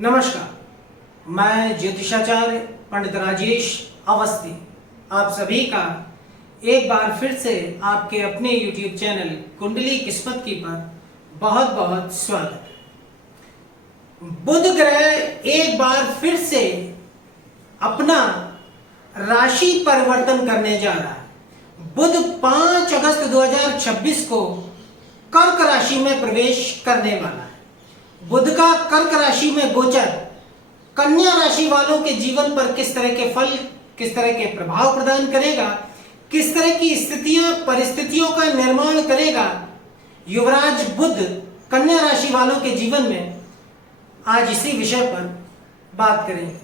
नमस्कार, मैं ज्योतिषाचार्य पंडित राजेश अवस्थी आप सभी का एक बार फिर से आपके अपने YouTube चैनल कुंडली किस्मत की पर बहुत बहुत स्वागत है। बुध ग्रह एक बार फिर से अपना राशि परिवर्तन करने जा रहा है। बुध 5 अगस्त 2026 को कर्क राशि में प्रवेश करने वाला है। बुध का कर्क राशि में गोचर कन्या राशि वालों के जीवन पर किस तरह के फल, किस तरह के प्रभाव प्रदान करेगा, किस तरह की स्थितियां परिस्थितियों का निर्माण करेगा, युवराज बुध कन्या राशि वालों के जीवन में, आज इसी विषय पर बात करेंगे।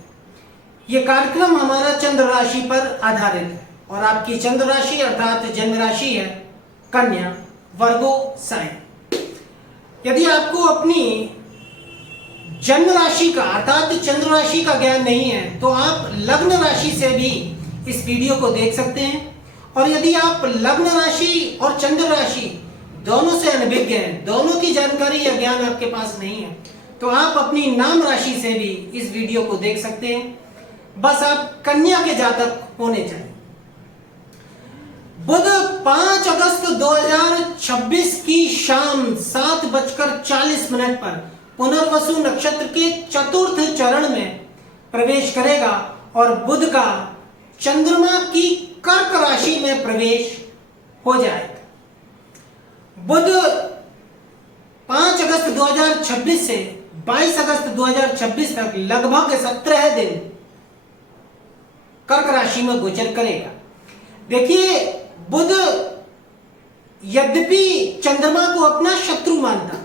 यह कार्यक्रम हमारा चंद्र राशि पर आधारित है और आपकी चंद्र राशि अर्थात जन्म राशि है कन्या, वर्गो साइन। यदि आपको अपनी जन्म राशि का अर्थात चंद्र राशि का ज्ञान नहीं है तो आप लग्न राशि से भी इस वीडियो को देख सकते हैं, और यदि आप लग्न राशि और चंद्र राशि दोनों से अनभिज्ञ हैं, दोनों की जानकारी या ज्ञान आपके पास नहीं है, तो आप अपनी नाम राशि से भी इस वीडियो को देख सकते हैं। बस आप कन्या के जातक होने चाहिए। बुध 5 अगस्त 2026 की शाम 7:40 पर पुनर्वसु नक्षत्र के चतुर्थ चरण में प्रवेश करेगा और बुध का चंद्रमा की कर्क राशि में प्रवेश हो जाएगा। बुध 5 अगस्त 2026 से 22 अगस्त 2026 तक लगभग 17 दिन कर्क राशि में गोचर करेगा। देखिए, बुध यद्यपि चंद्रमा को अपना शत्रु मानता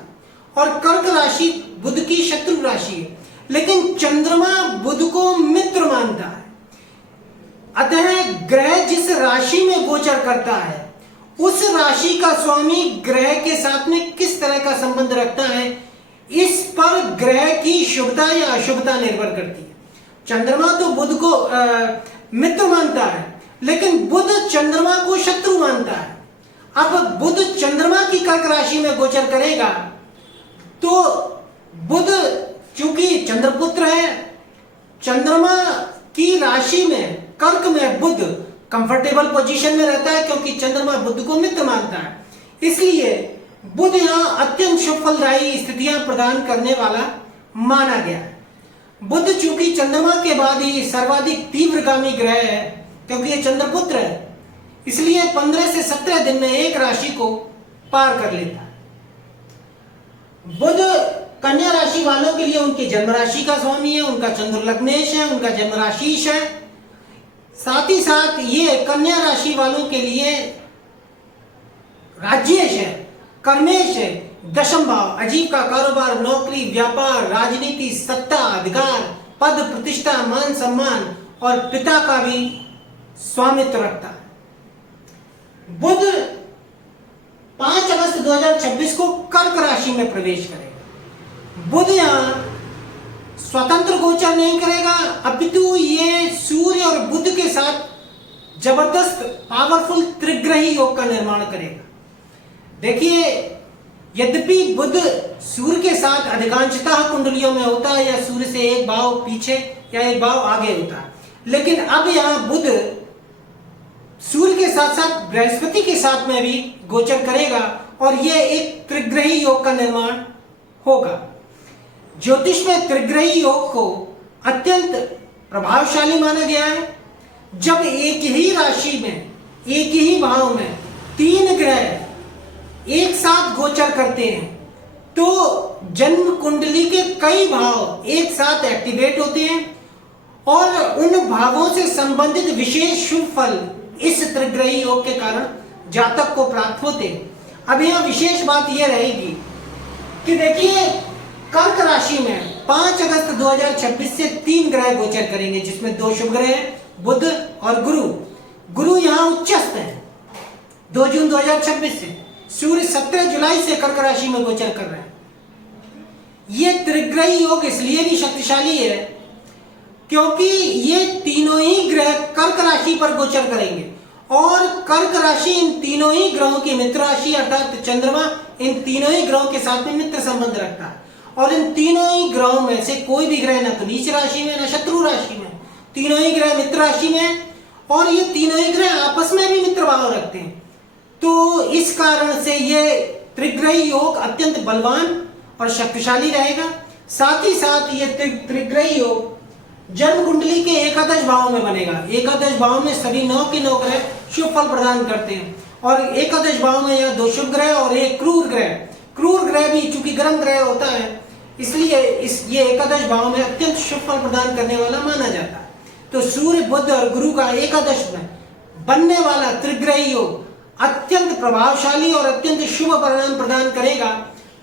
और कर्क राशि बुध की शत्रु राशि है, लेकिन चंद्रमा बुध को मित्र मानता है। अतः ग्रह जिस राशि में गोचर करता है उस राशि का स्वामी ग्रह के साथ में किस तरह का संबंध रखता है, इस पर ग्रह की शुभता या अशुभता निर्भर करती है। चंद्रमा तो बुध को मित्र मानता है, लेकिन बुध चंद्रमा को शत्रु मानता है। अब बुध चंद्रमा की कर्क राशि में गोचर करेगा तो बुध चूंकि चंद्रपुत्र है, चंद्रमा की राशि में कर्क में बुध कंफर्टेबल पोजीशन में रहता है क्योंकि चंद्रमा बुध को मित्र मानता है। इसलिए बुध यहां अत्यंत शुभ फलदायी स्थितियां प्रदान करने वाला माना गया है। बुध चूंकि चंद्रमा के बाद ही सर्वाधिक तीव्रगामी ग्रह है क्योंकि ये चंद्रपुत्र है, इसलिए 15 से 17 दिन में एक राशि को पार कर लेता है। बुध कन्या राशि वालों के लिए उनकी जन्म राशि का स्वामी है, उनका चंद्र लग्नेश है, उनका जन्म राशिश है। साथ ही साथ ये कन्या राशि वालों के लिए राज्येश है, कर्मेश है, दशम भाव, अजीब का कारोबार, नौकरी, व्यापार, राजनीति, सत्ता, अधिकार, पद प्रतिष्ठा, मान सम्मान और पिता का भी स्वामित्व रखता है। बुध 5 अगस्त 2026 को कर्क राशि में प्रवेश करेगा। बुध यहां स्वतंत्र गोचर नहीं करेगा, अपितु ये सूर्य और बुध के साथ जबरदस्त पावरफुल त्रिग्रही योग का निर्माण करेगा। देखिए, यद्यपि बुध सूर्य के साथ अधिकांशतः कुंडलियों में होता है या सूर्य से एक भाव पीछे या एक भाव आगे होता है, लेकिन अब यहां बुध सूर्य के साथ साथ बृहस्पति के साथ में भी गोचर करेगा और यह एक त्रिग्रही योग का निर्माण होगा। ज्योतिष में त्रिग्रही योग को अत्यंत प्रभावशाली माना गया है। जब एक ही राशि में, एक ही भाव में 3 ग्रह एक साथ गोचर करते हैं तो जन्म कुंडली के कई भाव एक साथ एक्टिवेट होते हैं और उन भावों से संबंधित विशेष शुभ फल इस त्रिग्रही योग के कारण जातक को प्राप्त होते हैं। अब यहां विशेष बात यह रहेगी कि देखिए, कर्क राशि में 5 अगस्त 2026 से 3 ग्रह गोचर करेंगे, जिसमें 2 शुभ ग्रह हैं, बुध और गुरु। गुरु यहां उच्चस्थ है 2 जून 2026 से। सूर्य 17 जुलाई से कर्क राशि में गोचर कर रहे हैं। यह त्रिग्रही योग इसलिए भी शक्तिशाली है क्योंकि ये तीनों ही ग्रह कर्क राशि पर गोचर करेंगे और कर्क राशि इन तीनों ही ग्रहों की मित्र राशि अर्थात चंद्रमा इन तीनों ही ग्रहों के साथ में मित्र संबंध रखता है और इन तीनों ही ग्रहों में से कोई भी ग्रह ना तो नीच राशि में ना शत्रु राशि में, तीनों ही ग्रह मित्र राशि में, और ये तीनों ही ग्रह आपस में भी मित्र भाव रखते हैं। तो इस कारण से ये त्रिग्रही योग अत्यंत बलवान और शक्तिशाली रहेगा। साथ ही साथ ये त्रिग्रही योग जन्म कुंडली के एकादश भाव में बनेगा। एकादश भाव में सभी 9 के 9 ग्रह शुभ फल प्रदान करते हैं, और एकादश भाव में यह 2 शुभ ग्रह और एक क्रूर ग्रह। क्रूर ग्रह भी चूंकि गर्म ग्रह होता है, इसलिए ये एकादश भाव में अत्यंत शुभ फल प्रदान करने वाला माना जाता है। तो सूर्य बुध और गुरु का एकादश में बनने वाला त्रिग्रही योग अत्यंत प्रभावशाली और अत्यंत शुभ परिणाम प्रदान करेगा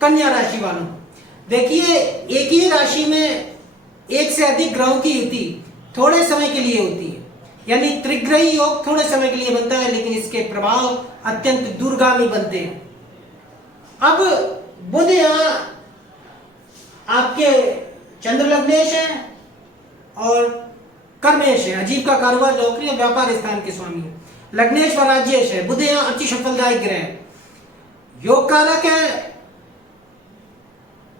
कन्या राशि वालों को। देखिए, एक ही राशि में एक से अधिक ग्रहों की युति थोड़े समय के लिए होती है, यानी त्रिग्रही योग थोड़े समय के लिए बनता है, लेकिन इसके प्रभाव अत्यंत दूरगामी बनते हैं। अब बुध यहाँ आपके चंद्र लग्नेश है और कर्मेश है, अजीब का कारोबार नौकरी और व्यापार स्थान के स्वामी है। लग्नेश व राज्येश है। बुध यहाँ अति सफलदायक ग्रह है, योग कारक है,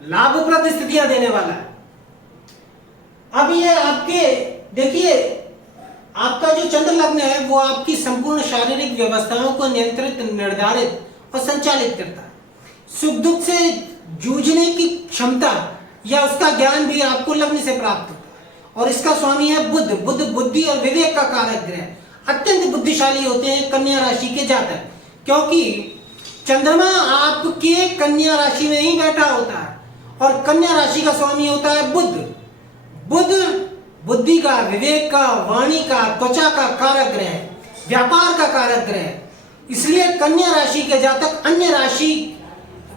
लाभप्रद स्थितियां देने वाला है। अब ये आपके देखिए, आपका जो चंद्र लग्न है वो आपकी संपूर्ण शारीरिक व्यवस्थाओं को नियंत्रित, निर्धारित और संचालित करता है। सुख दुख से जूझने की क्षमता या उसका ज्ञान भी आपको लग्न से प्राप्त होता है, और इसका स्वामी है बुध। बुध बुद्धि और विवेक का कारक ग्रह। अत्यंत बुद्धिशाली होते हैं कन्या राशि के जातक, क्योंकि चंद्रमा आपके कन्या राशि में ही बैठा होता है, और कन्या राशि का स्वामी होता है बुध। बुध बुद्धि का, विवेक का, वाणी का, त्वचा का कारक ग्रह है, व्यापार का कारक ग्रह है। इसलिए कन्या राशि के जातक अन्य राशि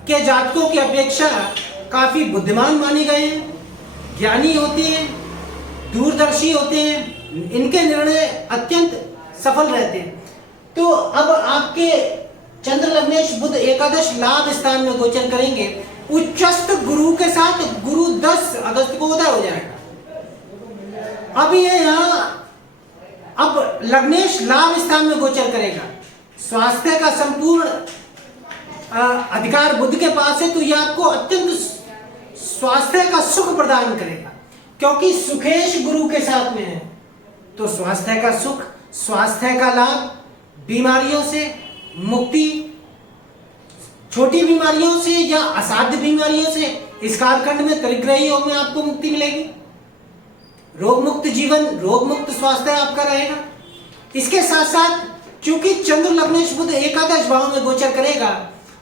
के जातकों की अपेक्षा काफी बुद्धिमान माने गए हैं, ज्ञानी होते हैं, दूरदर्शी होते हैं, इनके निर्णय अत्यंत सफल रहते हैं। तो अब आपके चंद्र लग्नेश बुध एकादश लाभ स्थान में गोचर करेंगे उच्चस्थ गुरु के साथ। गुरु 10 अगस्त को उदय हो जाएगा। अब ये यहाँ अब लग्नेश लाभ स्थान में गोचर करेगा। स्वास्थ्य का संपूर्ण अधिकार बुध के पास है, तो यह आपको अत्यंत स्वास्थ्य का सुख प्रदान करेगा, क्योंकि सुखेश गुरु के साथ में है। तो स्वास्थ्य का सुख, स्वास्थ्य का लाभ, बीमारियों से मुक्ति, छोटी बीमारियों से या असाध्य बीमारियों से इस कालखंड में त्रिग्रही योग में आपको मुक्ति मिलेगी। रोग मुक्त जीवन, रोग मुक्त स्वास्थ्य आपका रहेगा। इसके साथ साथ चूंकि चंद्र लग्नेश बुध एकादश भाव में गोचर करेगा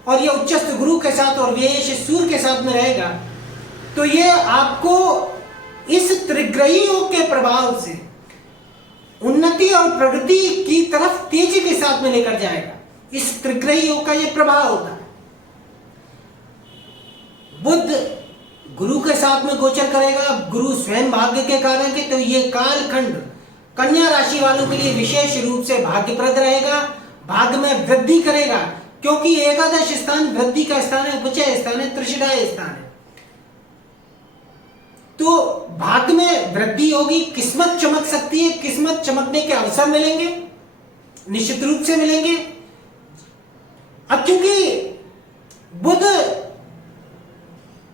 और यह उच्चस्थ गुरु के साथ और व्ययश सूर्य के साथ में रहेगा, तो ये आपको इस त्रिग्रही योग के प्रभाव से उन्नति और प्रगति की तरफ तेजी के साथ में लेकर जाएगा। इस त्रिग्रही योग का यह प्रभाव होता है। बुध गुरु के साथ में गोचर करेगा, गुरु स्वयं भाग्य के कारण के, तो ये कालखंड कन्या राशि वालों के लिए विशेष रूप से भाग्यप्रद रहेगा, भाग्य में वृद्धि करेगा, क्योंकि एकादश स्थान वृद्धि का स्थान है, उपचय स्थान है, त्रिशिदाय स्थान है। तो भाग्य में वृद्धि होगी, किस्मत चमक सकती है, किस्मत चमकने के अवसर मिलेंगे, निश्चित रूप से मिलेंगे। अब चूंकि बुध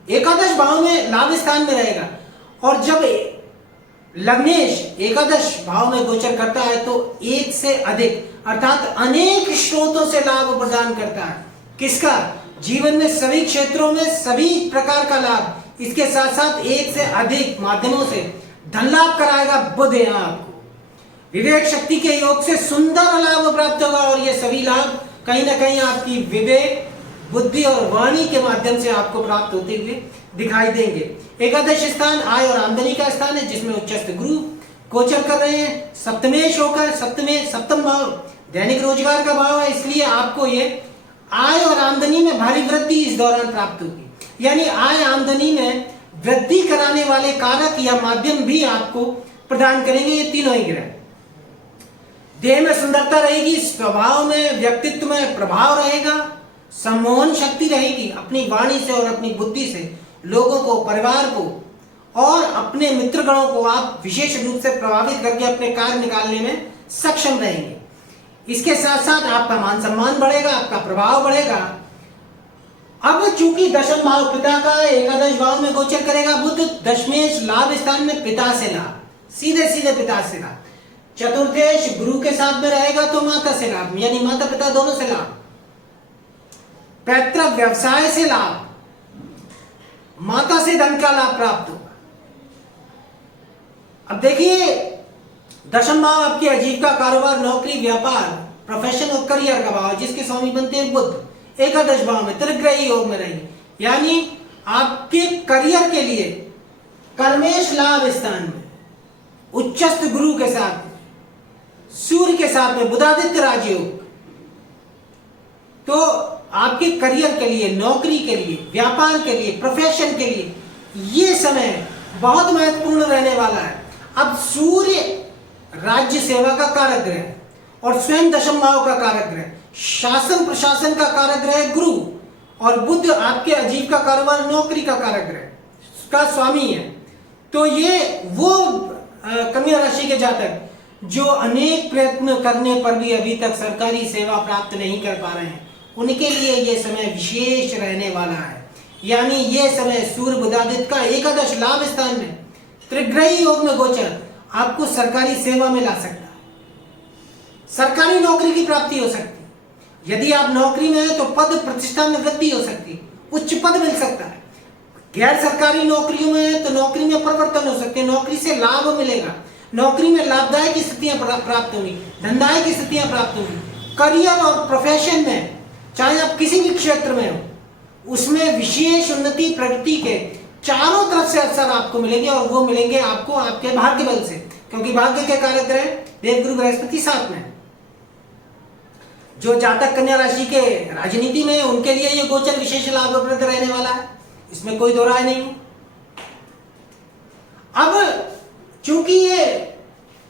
एकादश भाव में लाभ स्थान में रहेगा, और जब लग्नेश एकादश भाव में गोचर करता है तो एक से अधिक अर्थात अनेक स्रोतों से लाभ प्रदान करता है। किसका? जीवन में सभी क्षेत्रों में सभी प्रकार का लाभ, इसके साथ साथ एक से अधिक माध्यमों से धन लाभ कराएगा बुध। यहाँ आपको विवेक शक्ति के योग से सुंदर लाभ प्राप्त होगा, और ये सभी लाभ कहीं ना कहीं आपकी विवेक, बुद्धि और वाणी के माध्यम से आपको प्राप्त होते हुए दिखाई देंगे। एकादश स्थान आय और आमदनी का स्थान है, जिसमें उच्चस्थ गुरु गोचर कर रहे हैं। सप्तमेश होकर सप्तम भाव दैनिक रोजगार का भाव है, इसलिए आपको ये आय और आमदनी में भारी वृद्धि इस दौरान प्राप्त होगी। यानी आय आमदनी में वृद्धि कराने वाले कारक या माध्यम भी आपको प्रदान करेंगे ये तीनों ही ग्रह। देह में सुंदरता रहेगी, स्वभाव में, व्यक्तित्व में प्रभाव रहेगा, सम्मोहन शक्ति रहेगी। अपनी वाणी से और अपनी बुद्धि से लोगों को, परिवार को और अपने मित्रगणों को आप विशेष रूप से प्रभावित करके अपने कार्य निकालने में सक्षम रहेंगे। इसके साथ साथ आपका मान सम्मान बढ़ेगा, आपका प्रभाव बढ़ेगा। अब चूंकि दशम भाव पिता का एकादश भाव में गोचर करेगा बुध, दशमेश लाभ स्थान में पिता से लाभ, सीधे सीधे पिता से लाभ। चतुर्थेश गुरु के साथ में रहेगा तो माता से लाभ, यानी माता पिता दोनों से लाभ। पैतृक व्यवसाय से लाभ, माता से धन का लाभ प्राप्त होगा। अब देखिए दशम भाव आपकी आजीविका, कारोबार, नौकरी, व्यापार, प्रोफेशन और करियर का भाव, जिसके स्वामी बनते हैं बुध, एकादश भाव में त्रिग्रही योग में रहेंगे, यानी आपके करियर के लिए कर्मेश लाभ स्थान में उच्चस्थ गुरु के साथ, सूर्य के साथ में बुधादित्य राजयोग, तो आपके करियर के लिए, नौकरी के लिए, व्यापार के लिए, प्रोफेशन के लिए ये समय बहुत महत्वपूर्ण रहने वाला है। अब सूर्य राज्य सेवा का कारक ग्रह और स्वयं दशम भाव का कारक ग्रह, शासन प्रशासन का कारक ग्रह गुरु, और बुध आपके आजीविका, कारोबार, नौकरी का कारक ग्रह का स्वामी है। तो ये वो कन्या राशि के जातक जो अनेक प्रयत्न करने पर भी अभी तक सरकारी सेवा प्राप्त नहीं कर पा रहे हैं, उनके लिए ये समय विशेष रहने वाला है। यानी ये समय सूर्य बुधादित्य का एकादश लाभ स्थान में त्रिग्रही योग में गोचर आपको सरकारी सेवा में ला सकता है, सरकारी नौकरी की प्राप्ति हो सकती है। यदि आप नौकरी में हैं तो पद प्रतिष्ठा में वृद्धि हो सकती है, उच्च पद मिल सकता है। गैर सरकारी नौकरियों में है तो नौकरी में परिवर्तन हो सकते हैं, नौकरी से लाभ मिलेगा, नौकरी में लाभदायक स्थितियां प्राप्त होंगी, धनदायक स्थितियां प्राप्त होंगी। करियर और प्रोफेशन में चाहे आप किसी भी क्षेत्र में हो, उसमें विशेष उन्नति प्रगति के चारों तरफ से अवसर आपको मिलेंगे, और वो मिलेंगे आपको आपके भाग्य बल से, क्योंकि भाग्य के कारक ग्रह देवगुरु बृहस्पति साथ में। जो जातक कन्या राशि के राजनीति में उनके लिए ये गोचर विशेष लाभप्रद रहने वाला है, इसमें कोई दो राय नहीं। अब चूंकि ये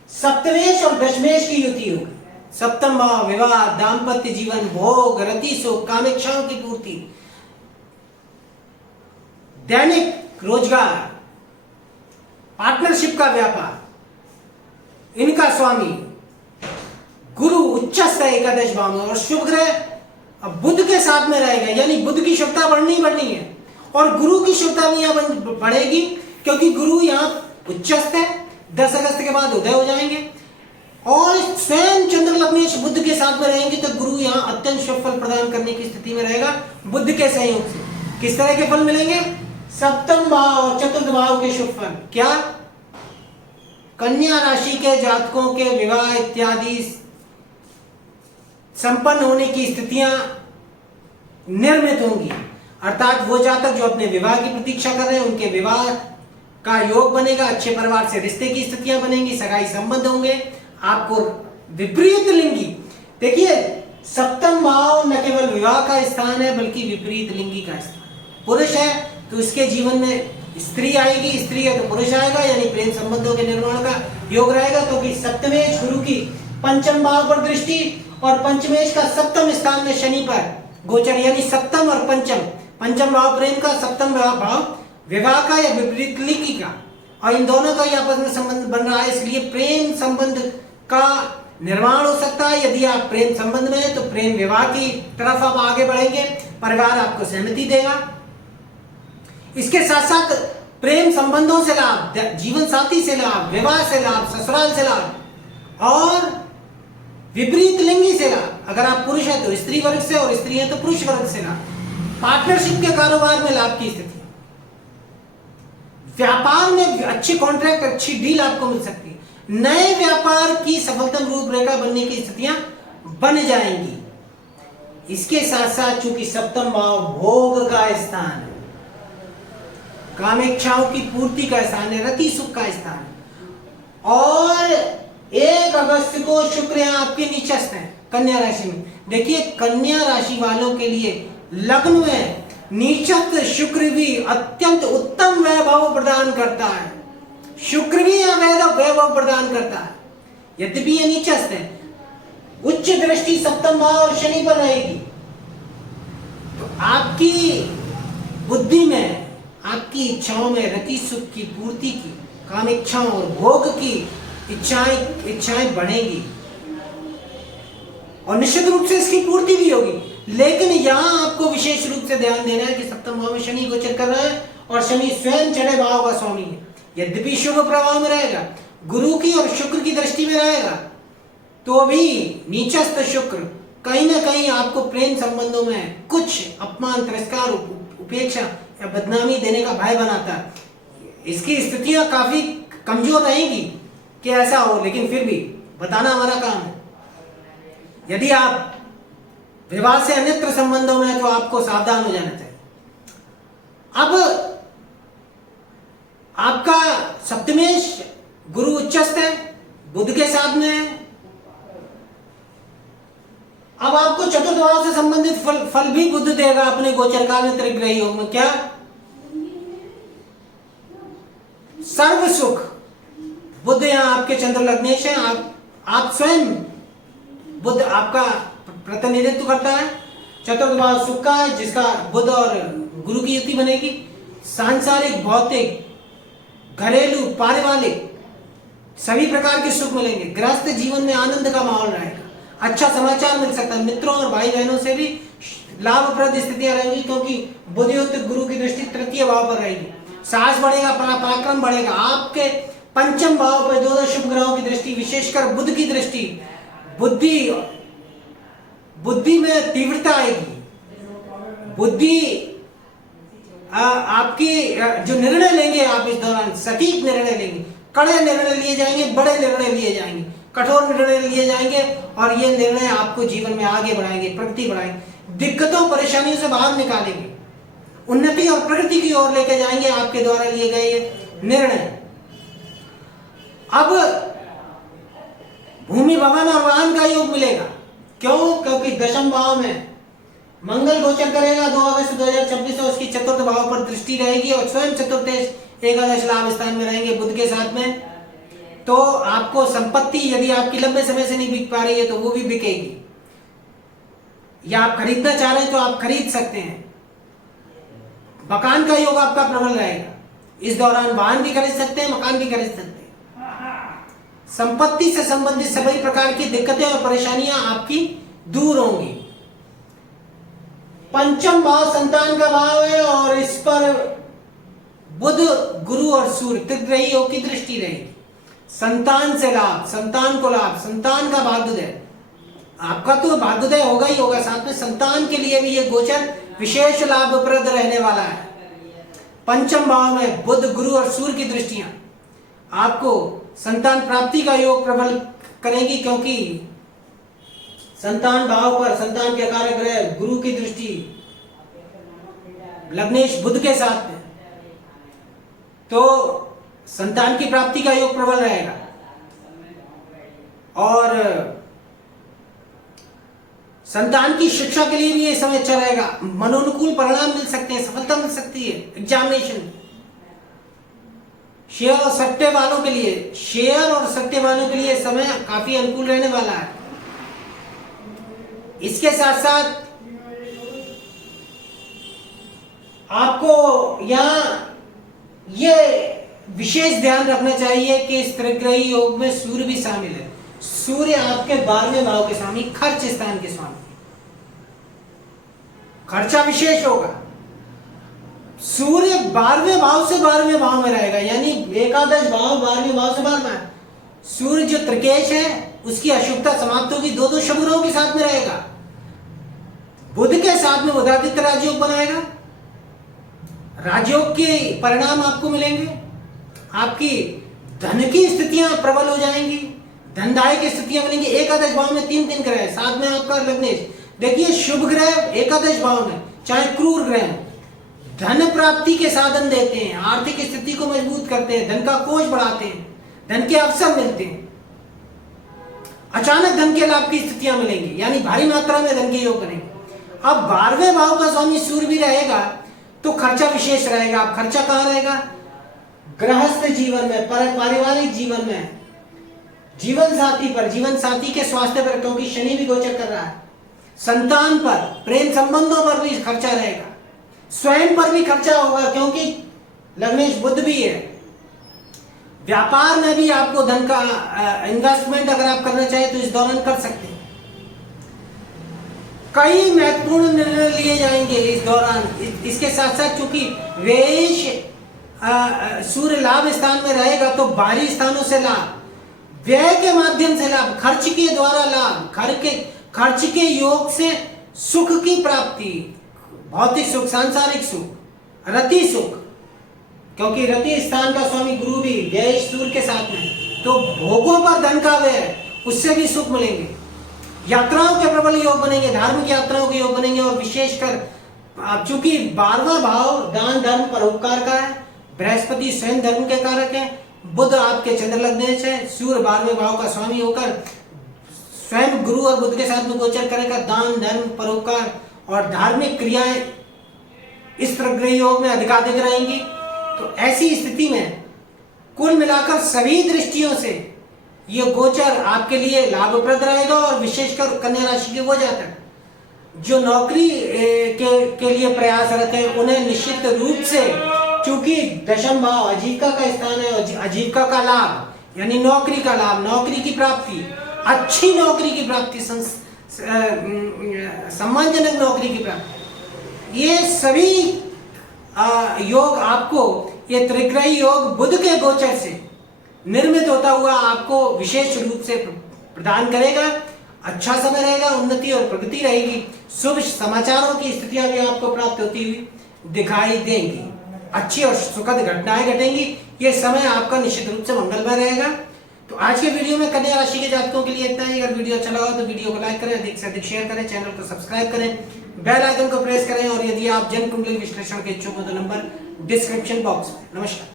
सप्तमेश और दशमेश की युति होगी, सप्तम भाव विवाह, दाम्पत्य जीवन, भोग, रति सुख, कामेक्षाओं की पूर्ति, दैनिक रोजगार, पार्टनरशिप का व्यापार, इनका स्वामी गुरु उच्चस्थ है एकादश भाव में, और शुभ ग्रह बुध के साथ में रहेगा, यानी बुध की शुभता बढ़नी है, और गुरु की शुभता भी यहां बढ़ेगी, क्योंकि गुरु यहां उच्चस्थ है, 10 अगस्त के बाद उदय हो जाएंगे, और स्वयं चंद्र लग्नेश बुध के साथ में रहेंगे, तो गुरु यहां अत्यंत शुभ फल प्रदान करने की स्थिति में रहेगा बुध के सहयोग से। किस तरह के फल मिलेंगे? सप्तम भाव और चतुर्थ भाव के शुभ फल। क्या? कन्या राशि के जातकों के विवाह इत्यादि संपन्न होने की स्थितियां निर्मित होंगी, अर्थात वो जातक जो अपने विवाह की प्रतीक्षा कर रहे हैं उनके विवाह का योग बनेगा, अच्छे परिवार से रिश्ते की स्थितियां बनेंगी, सगाई संबंध होंगे। आपको विपरीत लिंगी, देखिए सप्तम भाव न केवल विवाह का स्थान है बल्कि विपरीत लिंगी का स्थान। पुरुष है तो इसके जीवन में स्त्री आएगी, स्त्री है तो पुरुष आएगा, यानी प्रेम संबंधों के निर्माण का योग रहेगा, क्योंकि सप्तमेश गुरु की पंचम भाव पर दृष्टि और पंचमेश का सप्तम स्थान में शनि पर गोचर, यानी सप्तम और पंचम भाव प्रेम का, सप्तम भाव विवाह का या विपरीत लिंगी का, और इन दोनों का ही आपस में संबंध बन रहा है, इसलिए प्रेम संबंध का निर्माण हो सकता है। यदि आप प्रेम संबंध में हैं तो प्रेम विवाह की तरफ आप आगे बढ़ेंगे, परिवार आपको सहमति देगा। इसके साथ साथ प्रेम संबंधों से लाभ, जीवन साथी से लाभ, विवाह से लाभ, ससुराल से लाभ, और विपरीत लिंगी से लाभ। अगर आप पुरुष है तो स्त्री वर्ग से, और स्त्री है तो पुरुष वर्ग से लाभ। पार्टनरशिप के कारोबार में लाभ की स्थिति, व्यापार में अच्छे कॉन्ट्रैक्ट, अच्छी डील आपको मिल सकती है, नए व्यापार की सफलतम रूपरेखा बनने की स्थितियां बन जाएंगी। इसके साथ साथ चूंकि सप्तम भाव भोग का स्थान है, कामेक्षाओं की पूर्ति का स्थान है, रति सुख का स्थान है, और 1 अगस्त को शुक्र यहां आपके नीचस्थ है कन्या राशि में। देखिए कन्या राशि वालों के लिए लग्न में नीचस्थ शुक्र भी अत्यंत उत्तम वैभव प्रदान करता है, शुक्र भी यहां वैभव प्रदान करता है। यद्यपि ये नीचस्थ है, उच्च दृष्टि सप्तम भाव और शनि पर रहेगी, तो आपकी बुद्धि में, आपकी इच्छाओं में रति सुख की पूर्ति की, कामेक्षाओं और भोग की इच्छाएं बढ़ेंगी, और निश्चित रूप से इसकी पूर्ति भी होगी। लेकिन यहाँ आपको विशेष रूप से ध्यान देना है कि सप्तम भाव में शनि गोचर कर रहा है और शनि स्वयं चढ़े भाव का स्वामी है। यद्यपि शुभ प्रभाव में रहेगा, गुरु की और शुक्र की दृष्टि में रहेगा, तो भी नीचस्थ शुक्र कहीं ना कहीं आपको प्रेम संबंधों में कुछ अपमान, तिरस्कार, उपेक्षा या बदनामी देने का भय बनाता है। इसकी स्थितियां काफी कमजोर रहेंगी कि ऐसा हो, लेकिन फिर भी बताना हमारा काम है। यदि आप विवाह से अन्यत्र संबंधों में है तो आपको सावधान हो जाना चाहिए। अब आपका सप्तमेश गुरु उच्चस्थ है, बुध के साथ में है। अब आपको चतुर्थ भाव से संबंधित फल भी बुध देगा अपने गोचर काल में त्रिग्रही योग में। क्या? सर्व सुख। बुध यहां आपके चंद्र लग्नेश है। आप स्वयं बुध आपका प्रतिनिधित्व करता है। चतुर्थ भाव सुख का है, जिसका बुध और गुरु की युति बनेगी। सांसारिक, भौतिक, घरेलू, पारिवारिक सभी प्रकार के सुख मिलेंगे। गृहस्थ जीवन में आनंद का माहौल रहेगा। अच्छा समाचार मिल सकता है। मित्रों और भाई बहनों से भी लाभप्रद स्थितियां रहेंगी, क्योंकि बुधयुक्त गुरु की दृष्टि तृतीय भाव पर रहेगी। साहस बढ़ेगा, पराक्रम बढ़ेगा। आपके पंचम भाव पर दो शुभ ग्रहों की दृष्टि, विशेषकर बुध की दृष्टि, बुद्धि में तीव्रता आएगी। बुद्धि आपकी जो निर्णय लेंगे आप इस दौरान सटीक निर्णय लेंगे, कड़े निर्णय लिए जाएंगे, बड़े निर्णय लिए जाएंगे, कठोर निर्णय लिए जाएंगे और ये निर्णय आपको जीवन में आगे बढ़ाएंगे, प्रगति बढ़ाएंगे, दिक्कतों परेशानियों से बाहर निकालेंगे, उन्नति और प्रगति की ओर लेके जाएंगे आपके द्वारा लिए गए ये निर्णय। अब भूमि, भवन और वाहन का योग मिलेगा। क्यों? क्योंकि दशम भाव में मंगल गोचर करेगा 2 अगस्त 2026 और उसकी चतुर्थ भाव पर दृष्टि रहेगी और स्वयं चतुर्थ एकादश लाभ स्थान में रहेंगे बुध के साथ में। तो आपको संपत्ति यदि आपकी लंबे समय से नहीं बिक पा रही है तो वो भी बिकेगी, या आप खरीदना चाह रहे हैं तो आप खरीद सकते हैं। मकान का योग आपका प्रबल रहेगा। इस दौरान वाहन भी खरीद सकते हैं, मकान भी खरीद सकते हैं। संपत्ति से संबंधित सभी प्रकार की दिक्कतें और परेशानियां आपकी दूर होंगी। पंचम भाव संतान का भाव है और इस पर बुध, गुरु और सूर्य त्रिग्रही योग की दृष्टि रहेगी। संतान से लाभ, संतान को लाभ, संतान का भाग्योदय, आपका तो भाग्योदय होगा ही होगा, साथ में संतान के लिए भी ये गोचर विशेष लाभप्रद रहने वाला है। पंचम भाव में बुध, गुरु और सूर्य की दृष्टियां आपको संतान प्राप्ति का योग प्रबल करेंगी, क्योंकि संतान भाव पर संतान के कारक ग्रह गुरु की दृष्टि लग्नेश बुध के साथ में, तो संतान की प्राप्ति का योग प्रबल रहेगा और संतान की शिक्षा के लिए भी ये समय अच्छा रहेगा। मनोनुकूल परिणाम मिल सकते हैं, सफलता मिल सकती है एग्जामिनेशन। शेयर और सट्टे वालों के लिए समय काफी अनुकूल रहने वाला है। इसके साथ साथ आपको यहाँ ये विशेष ध्यान रखना चाहिए कि इस त्रिग्रही योग में सूर्य भी शामिल है। सूर्य आपके 12वें भाव के स्वामी, खर्च स्थान के स्वामी, खर्चा विशेष होगा। सूर्य 12वें भाव से 12वें भाव में रहेगा, यानी एकादश भाव 12वें भाव से 12वां। सूर्य जो त्रिकेश है उसकी अशुभता समाप्त होगी, दो शुभ ग्रहों के साथ में रहेगा। बुध के साथ में बुधादित्य राजयोग बनाएगा। राजयोग के परिणाम आपको मिलेंगे। आपकी धन की स्थितियां प्रबल हो जाएंगी, धनदायक की स्थितियां बनेंगी। एकादश भाव में 3 ग्रह, साथ में आपका लग्नेश। देखिए शुभ ग्रह एकादश भाव में, चाहे क्रूर ग्रह, धन प्राप्ति के साधन देते हैं, आर्थिक स्थिति को मजबूत करते हैं, धन का कोष बढ़ाते हैं, धन के अवसर मिलते हैं, अचानक धन के लाभ की स्थितियां मिलेंगी, यानी भारी मात्रा में धन के योग बनेंगे। अब 12वें भाव का स्वामी सूर्य भी रहेगा तो खर्चा विशेष रहेगा। अब खर्चा कहां रहेगा? गृहस्थ जीवन में, पारिवारिक जीवन में, जीवन साथी पर, जीवन साथी के स्वास्थ्य पर, क्योंकि शनि भी गोचर कर रहा है। संतान पर, प्रेम संबंधों पर भी खर्चा रहेगा। स्वयं पर भी खर्चा होगा, क्योंकि लग्नेश बुध भी है। व्यापार में भी आपको धन का इन्वेस्टमेंट अगर आप करना चाहें तो इस दौरान कर सकते हैं। कई महत्वपूर्ण निर्णय लिए जाएंगे इस दौरान। इसके साथ साथ चूंकि वेश सूर्य लाभ स्थान में रहेगा तो बाहरी स्थानों से लाभ, व्यय के माध्यम से लाभ, खर्च के द्वारा लाभ, खर्च के योग से सुख की प्राप्ति, भौतिक सुख, सांसारिक सुख, रति सुख, क्योंकि रति स्थान का स्वामी गुरु भी व्यय सूर्य के साथ में, तो भोगों पर धन का व्यय, उससे भी सुख मिलेंगे। यात्राओं के प्रबल योग बनेंगे, धार्मिक यात्राओं के योग बनेंगे। और विशेषकर चूंकि 12वां भाव दान धर्म परोपकार का है, बृहस्पति स्वयं धर्म के कारक है, बुध आपके चंद्र लग्नेश है, सूर्य 12वें भाव का स्वामी होकर स्वयं गुरु और बुध के साथ में गोचर करेगा। दान धर्म परोपकार और धार्मिक क्रियाएं इस प्रग्रह योग में अधिकाधिक रहेंगी। तो ऐसी स्थिति में कुल मिलाकर सभी दृष्टियों से ये गोचर आपके लिए लाभप्रद रहेगा। और विशेषकर कन्या राशि के वो जातक जो नौकरी के लिए प्रयासरत है, उन्हें निश्चित रूप से, चूंकि दशम भाव आजीविका का स्थान है, आजीविका का लाभ यानी नौकरी का लाभ, नौकरी की प्राप्ति, अच्छी नौकरी की प्राप्ति, सम्मानजनक नौकरी की प्राप्ति, ये सभी योग आपको, ये त्रिग्रही योग बुध के गोचर से निर्मित होता हुआ आपको विशेष रूप से प्रदान करेगा। अच्छा समय रहेगा, उन्नति और प्रगति रहेगी, शुभ समाचारों की स्थितियां भी आपको प्राप्त होती हुई दिखाई देंगी, अच्छी और सुखद घटनाएं घटेंगी। ये समय आपका निश्चित रूप से मंगलमय रहेगा। तो आज के वीडियो में कन्या राशि के जातकों के लिए इतना ही। अगर वीडियो अच्छा लगा तो वीडियो को लाइक करें, अधिक से अधिक शेयर करें, चैनल को सब्सक्राइब करें, बेल आइकन को प्रेस करें। और यदि आप जन्म कुंडली विश्लेषण के इच्छुक हो तो नंबर डिस्क्रिप्शन बॉक्स में। नमस्कार।